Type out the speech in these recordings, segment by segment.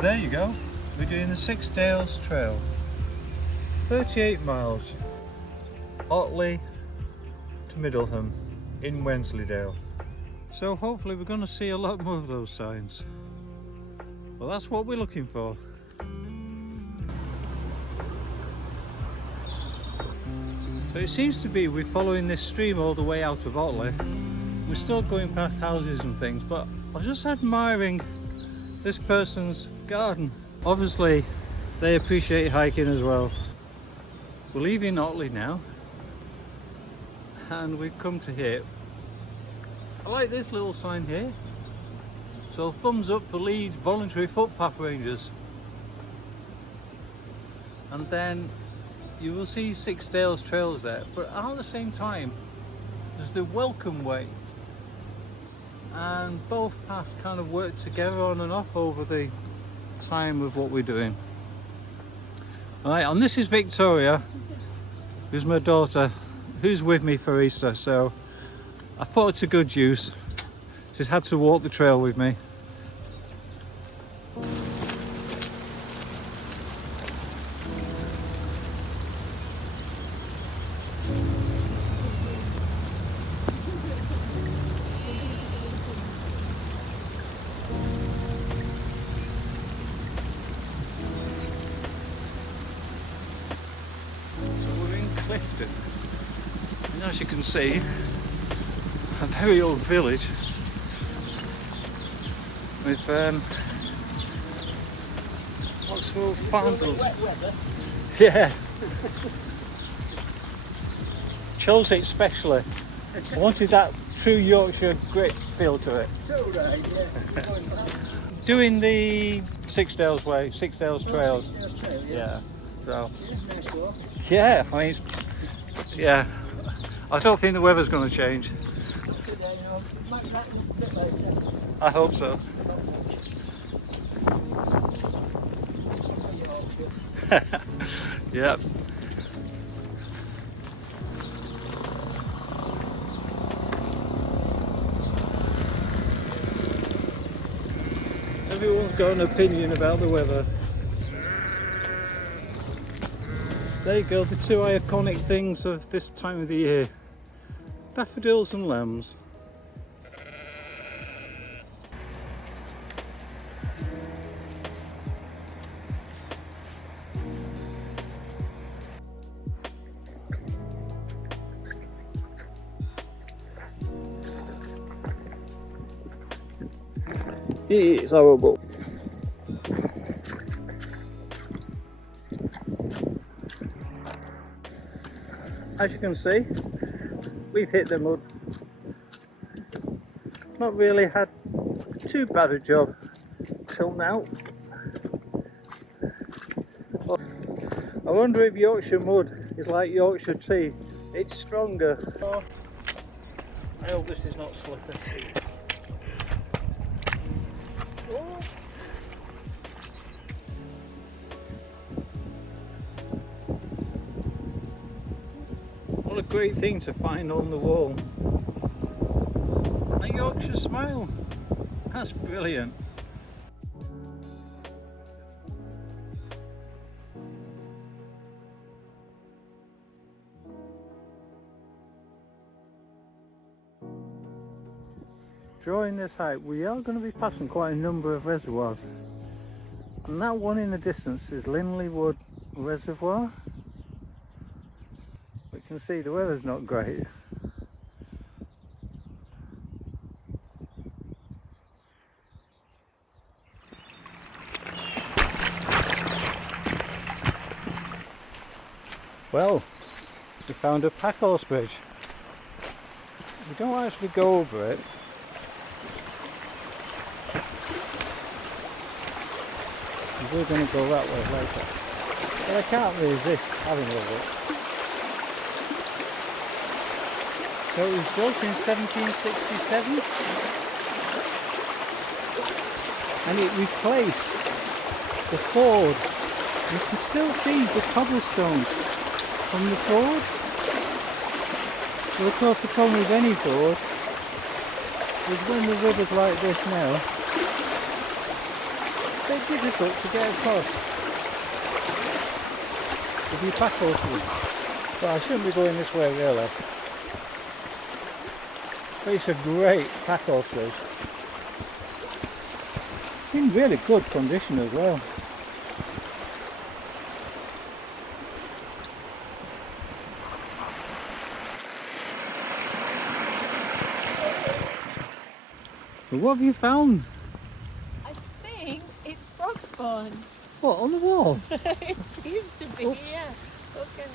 there you go. We're doing the Six Dales Trail. 38 miles. Otley to Middleham in Wensleydale. So hopefully we're going to see a lot more of those signs. Well, that's what we're looking for. So it seems to be we're following this stream all the way out of Otley. We're still going past houses and things, but I was just admiring this person's garden. Obviously they appreciate hiking as well. We're leaving Otley now and we've come to here. I like this little sign here. So thumbs up for Leeds voluntary footpath rangers. And then you will see Six Dales trails there, but at the same time there's the welcome way, and both paths kind of work together on and off over the time of what we're doing. Alright, and this is Victoria, who's my daughter, who's with me for Easter, so I put her to good use. She's had to walk the trail with me. And as you can see, a very old village with lots of old farm buildings. Yeah. Chose it specially. I wanted that true Yorkshire grit feel to it. Doing the Six Dales way, Six Dales Trails. Yeah. So. Yeah, I mean, yeah. I don't think the weather's going to change. I hope so. Yep. Everyone's got an opinion about the weather. There you go, the two iconic things of this time of the year. Daffodils and lambs. It's horrible. As you can see, we've hit the mud. Not really had too bad a job till now. I wonder if Yorkshire mud is like Yorkshire tea. It's stronger. Oh, I hope this is not slippery. Oh. What a great thing to find on the wall. A Yorkshire smile. That's brilliant. During this hike we are going to be passing quite a number of reservoirs. And that one in the distance is Linley Wood Reservoir. You can see the weather's not great. Well, we found a Pateley Bridge. We don't actually go over it. We're going to go that way later. But I can't resist having a look. So it was built in 1767 and it replaced the ford. You can still see the cobblestones from the ford. Well, of course the problem with any ford is when the river's like this now, bit difficult to get across with your pack horses. Well, I shouldn't be going this way really. But it's a great pack horse race. It's in really good condition as well. But what have you found? I think it's frog spawn. What, on the wall? It seems to be, yeah. Okay.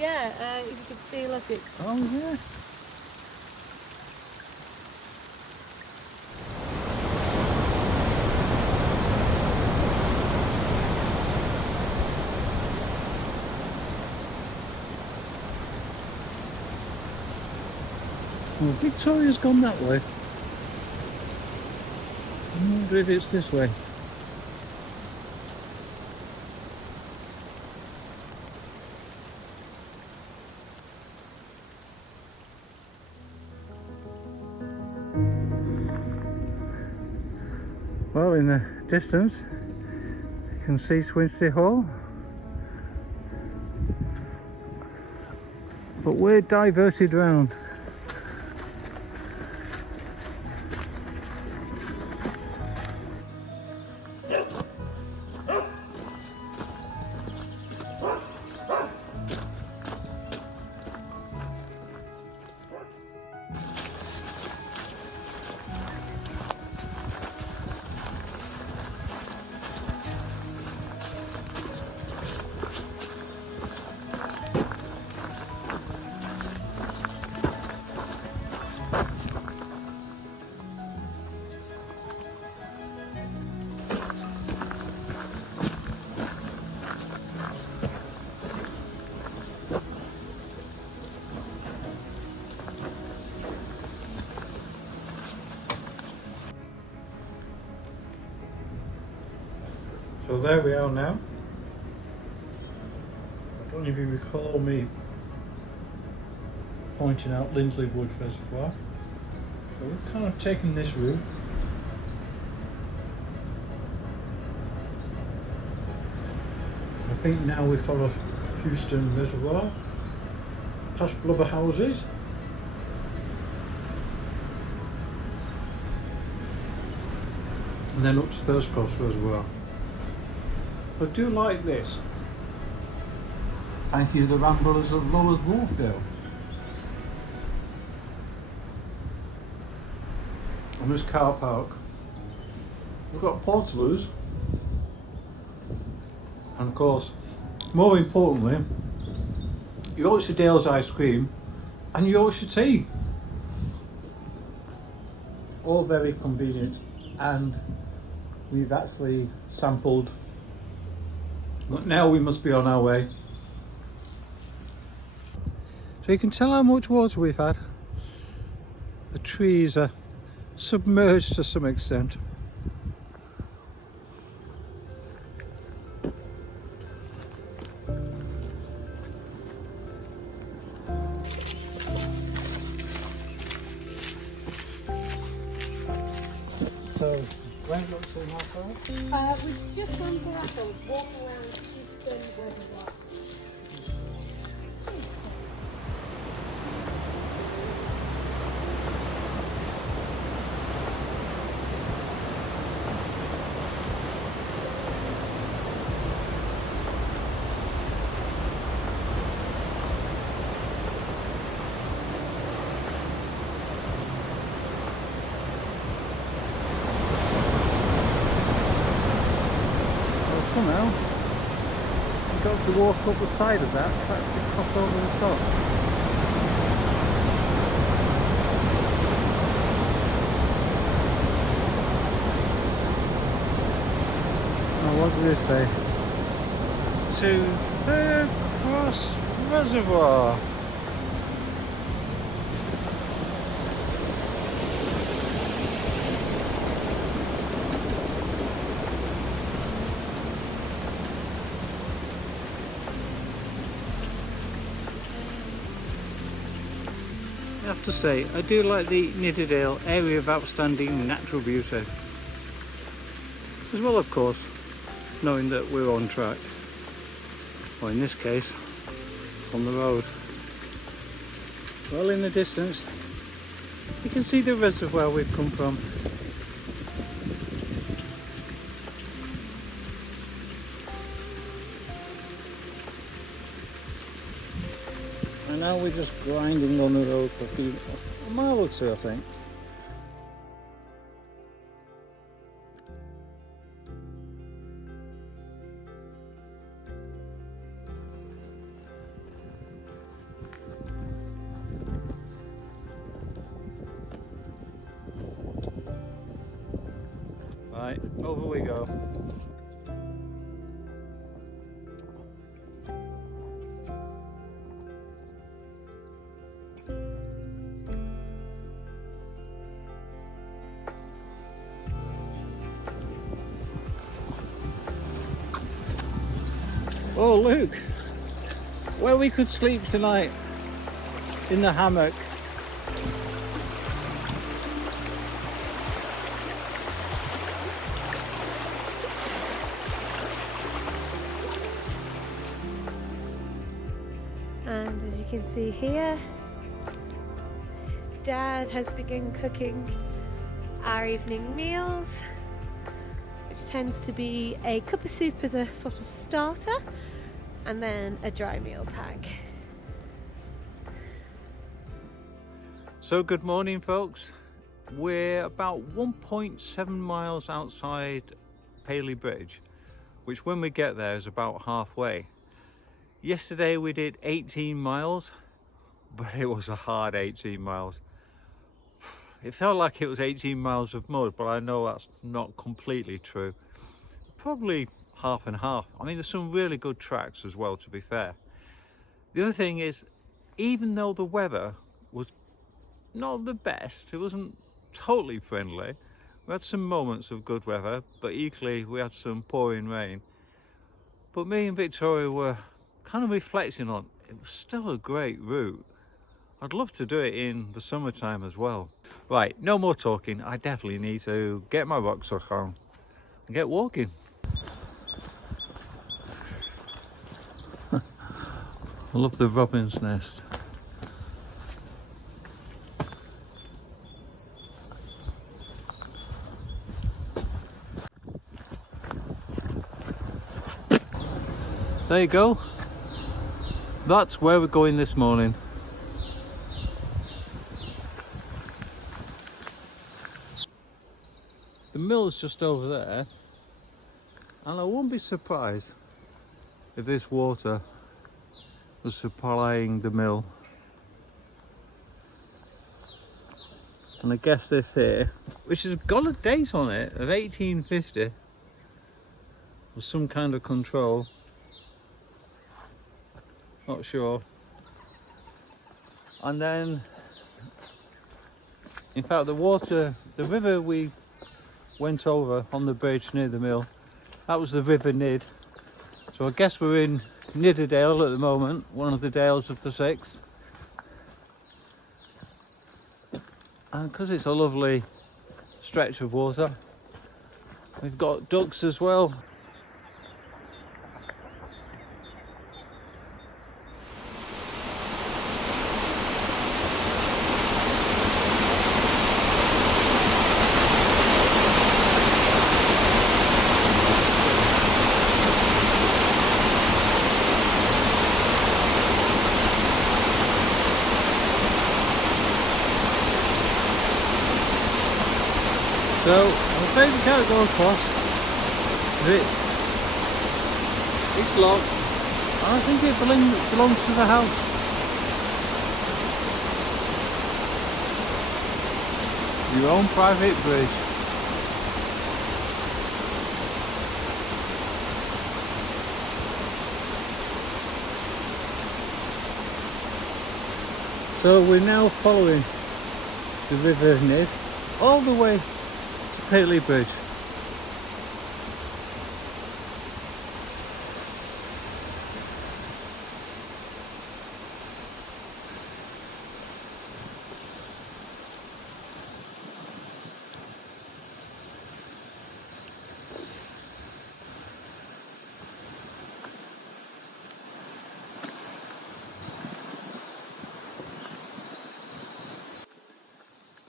Yeah, if you could see, look, it's... Oh yeah. Well, Victoria's gone that way. I wonder if it's this way. Well, in the distance you can see Wensleydale Hall, but we're diverted round. So there we are now. I don't know if you recall me pointing out Lindley Wood Reservoir. So we've kind of taken this route. I think now we follow Houston Reservoir, past Blubber Houses. And then up to Thirst Cross Reservoir. I do like this. Thank you, the Ramblers of Lowers Wharfedale. On this car park, we've got Portaloos, and of course, more importantly, Yorkshire Dales ice cream and Yorkshire tea. All very convenient, and we've actually sampled. But now we must be on our way. So you can tell how much water we've had. The trees are submerged to some extent. So, when looks in our car? We've just gone for apples, walk around Eastern Reservoir. Somehow you've got to walk up the side of that to actually cross over the top. Now what did it say? To the Cross Reservoir. I have to say, I do like the Nidderdale area of outstanding natural beauty. As well, of course, knowing that we're on track, or in this case, on the road. Well, in the distance, you can see the reservoir we've come from. And now we're just grinding on the road for a mile or two, I think. Right, over we go. Oh look, where we could sleep tonight, in the hammock. And as you can see here, Dad has begun cooking our evening meals, which tends to be a cup of soup as a sort of starter and then a dry meal pack. So good morning, folks. We're about 1.7 miles outside Pateley Bridge, which when we get there is about halfway. Yesterday we did 18 miles, but it was a hard 18 miles. It felt like it was 18 miles of mud, but I know that's not completely true. Probably half and half. I mean, there's some really good tracks as well, to be fair. The other thing is, even though the weather was not the best, it wasn't totally friendly. We had some moments of good weather, but equally we had some pouring rain. But me and Victoria were kind of reflecting on, it was still a great route. I'd love to do it in the summertime as well. Right, no more talking. I definitely need to get my rucksack on and get walking. I love the robin's nest. There you go. That's where we're going this morning. The mill's just over there, and I won't be surprised if this water was supplying the mill. And I guess this here, which has got a date on it of 1850, was some kind of control. Not sure. And then, in fact, the river we went over on the bridge near the mill, that was the River Nid. So I guess we're in Nidderdale at the moment, one of the dales of the 6. And because it's a lovely stretch of water, we've got ducks as well. So I'm afraid we can't go across. It's locked. I think it belongs to the house. Your own private bridge. So we're now following the River Nid all the way to Pateley Bridge.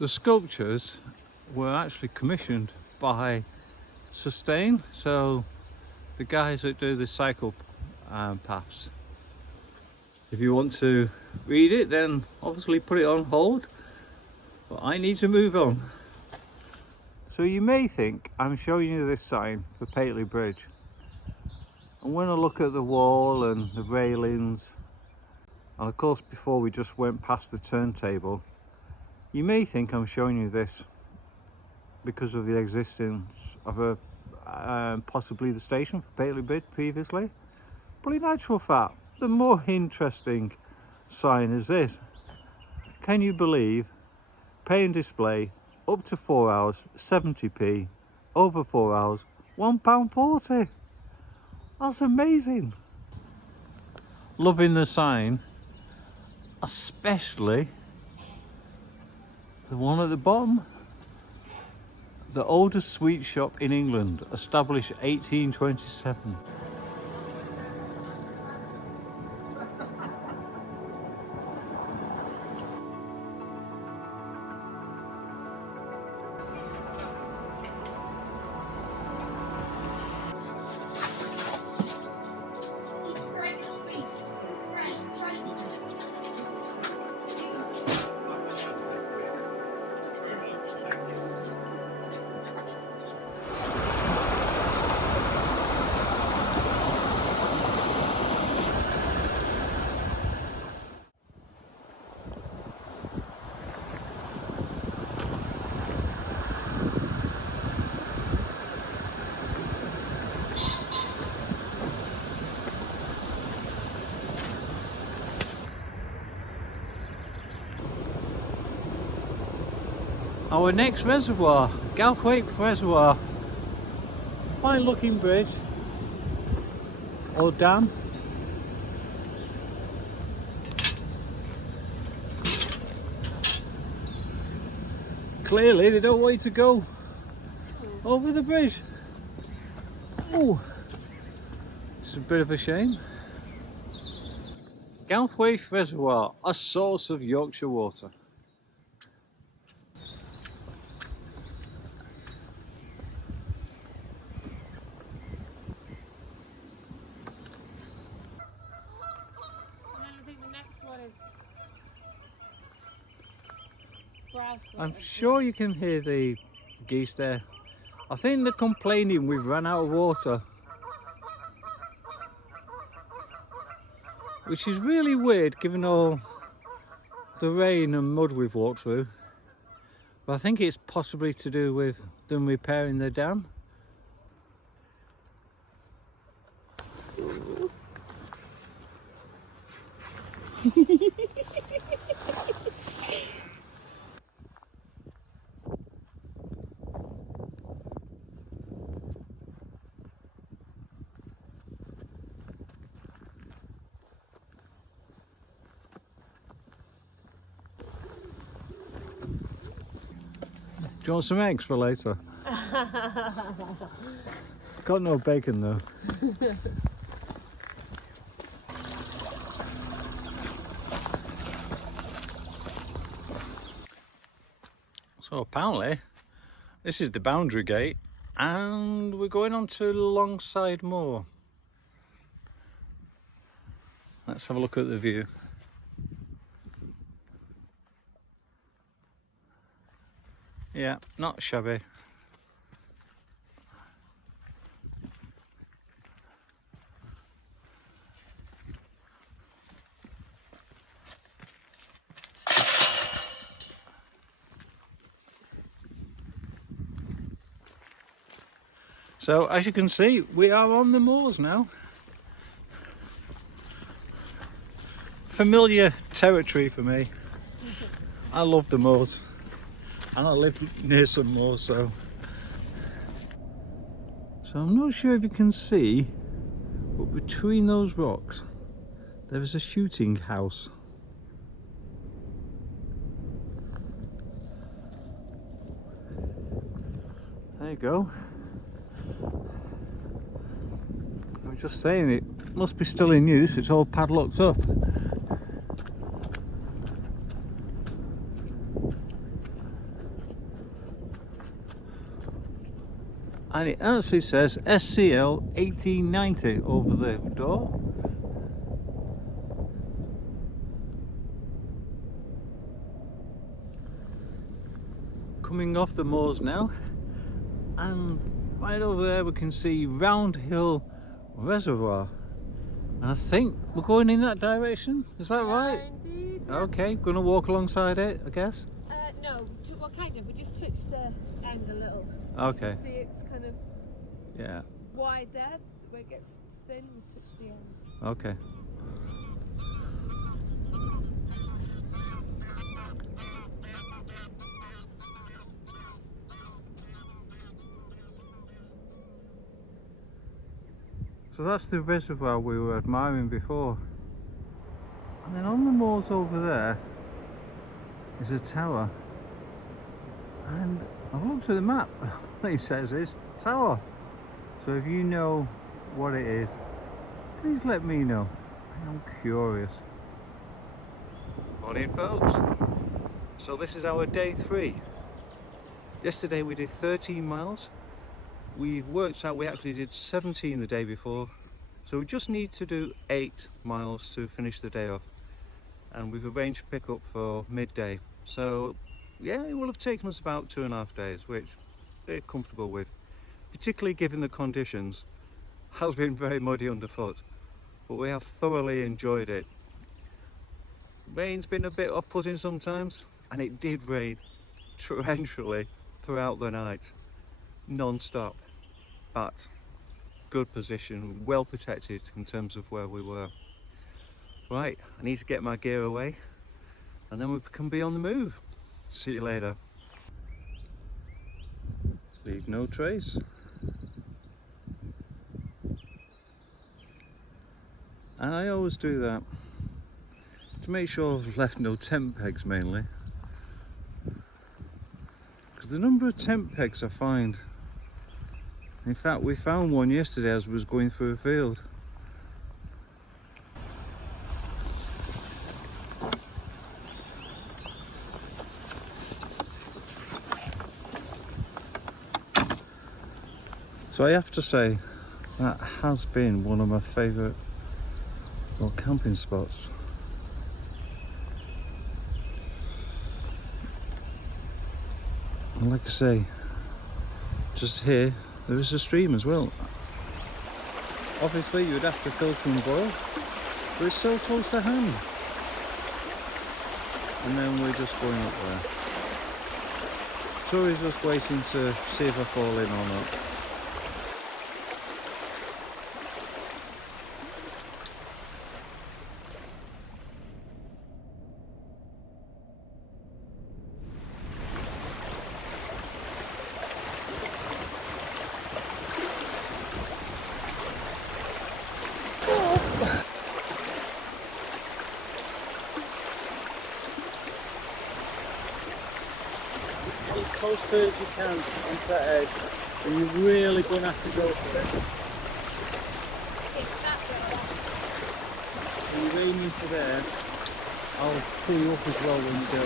The sculptures were actually commissioned by Sustain, so the guys that do the cycle paths. If you want to read it, then obviously put it on hold, but I need to move on. So you may think I'm showing you this sign for Pateley Bridge, and when I look at the wall and the railings, and of course before we just went past the turntable, you may think I'm showing you this because of the existence of a possibly the station for Pateley Bridge previously, but in actual fact the more interesting sign is this. Can you believe pay and display up to 4 hours 70p, over 4 hours £1.40? That's amazing. Loving the sign, especially the one at the bottom. The oldest sweet shop in England, established 1827. Our next reservoir, Galthwaite Reservoir. Fine looking bridge or dam. Clearly they don't want you to go over the bridge. Oh, it's a bit of a shame. Galthwaite Reservoir, a source of Yorkshire water. I'm sure you can hear the geese there. I think they're complaining we've run out of water, which is really weird given all the rain and mud we've walked through. But I think it's possibly to do with them repairing the dam. Do you want some eggs for later? Got no bacon though. So apparently this is the boundary gate and we're going on to Longside Moor. Let's have a look at the view. Yeah, not shabby. So as you can see, we are on the moors now. Familiar territory for me. I love the moors. And I live near some more, so I'm not sure if you can see, but between those rocks there is a shooting house. There you go. I was just saying, it must be still in use, it's all padlocked up. and it actually says SCL 1890 over the door. Coming off the moors now, and right over there we can see Round Hill Reservoir, and I think we're going in that direction. Is that right? Indeed. Okay, gonna walk alongside it, I guess. No, what kind of? We just touched the end a little. Okay. You can see it's kind of wide there, where it gets thin, we touch the end. Okay. So that's the reservoir we were admiring before. And then on the moors over there is a tower. And I've looked at the map, it says it's tower. So if you know what it is, please let me know. I'm curious. Morning folks. So this is our day 3. Yesterday we did 13 miles. We've worked out we actually did 17 the day before. So we just need to do 8 miles to finish the day off. And we've arranged pick up for midday. So yeah, it will have taken us about 2.5 days, which we're comfortable with. Particularly given the conditions. Has been very muddy underfoot, but we have thoroughly enjoyed it. Rain's been a bit off-putting sometimes, and it did rain torrentially throughout the night, non-stop, but good position, well protected in terms of where we were. Right, I need to get my gear away, and then we can be on the move. See you later. Leave no trace. And I always do that to make sure I've left no tent pegs, mainly because the number of tent pegs I find, in fact we found one yesterday as we was going through a field. So I have to say that has been one of my favourite camping spots. And like I say, just here there is a stream as well. Obviously you would have to filter and boil, but it's so close to hand. And then we're just going up there. So he's just waiting to see if I fall in or not. As close to as you can onto that edge, and you're really going to have to go for it. When you're aiming for there, I'll pull you up as well when you go.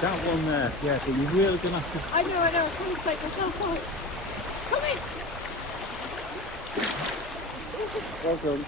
That one there, yeah, but you're really going to have to... I know, I'm trying to take myself out. Come in! Well done.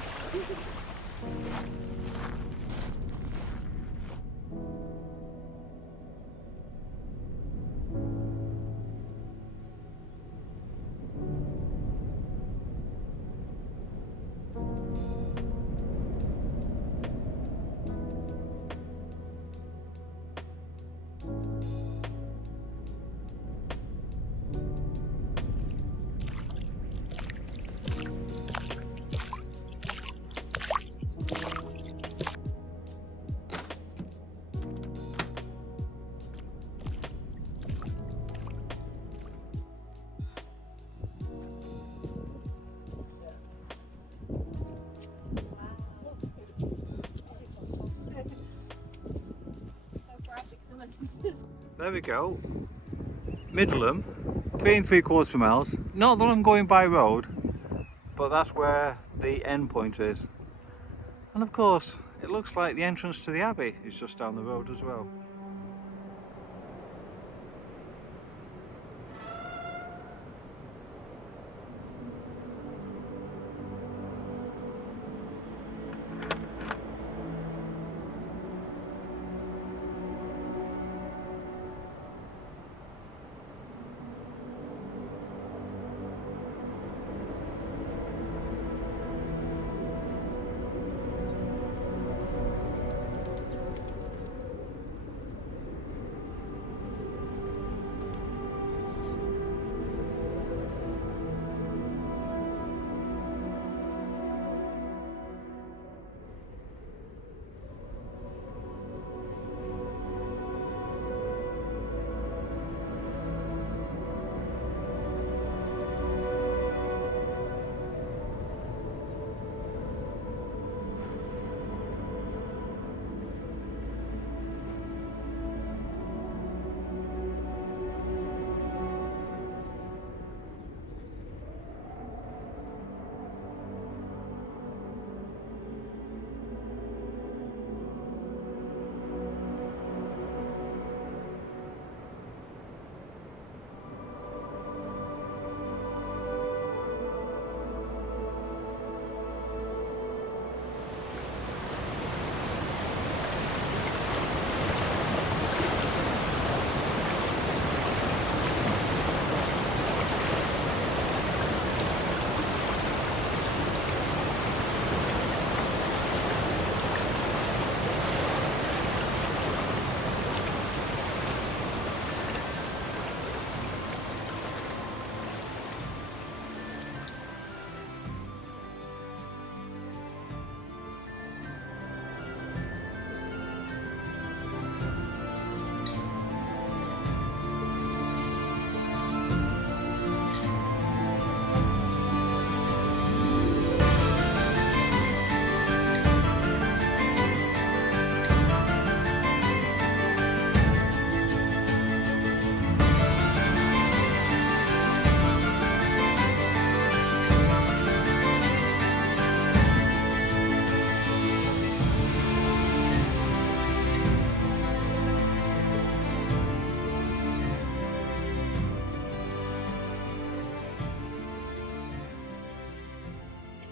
There we go. Middleham, 3 3/4 miles. Not that I'm going by road, but that's where the end point is. And of course, it looks like the entrance to the Abbey is just down the road as well.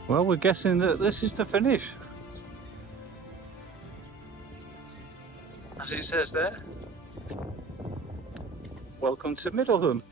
Well, we're guessing that this is the finish. As it says there. Welcome to Middleham.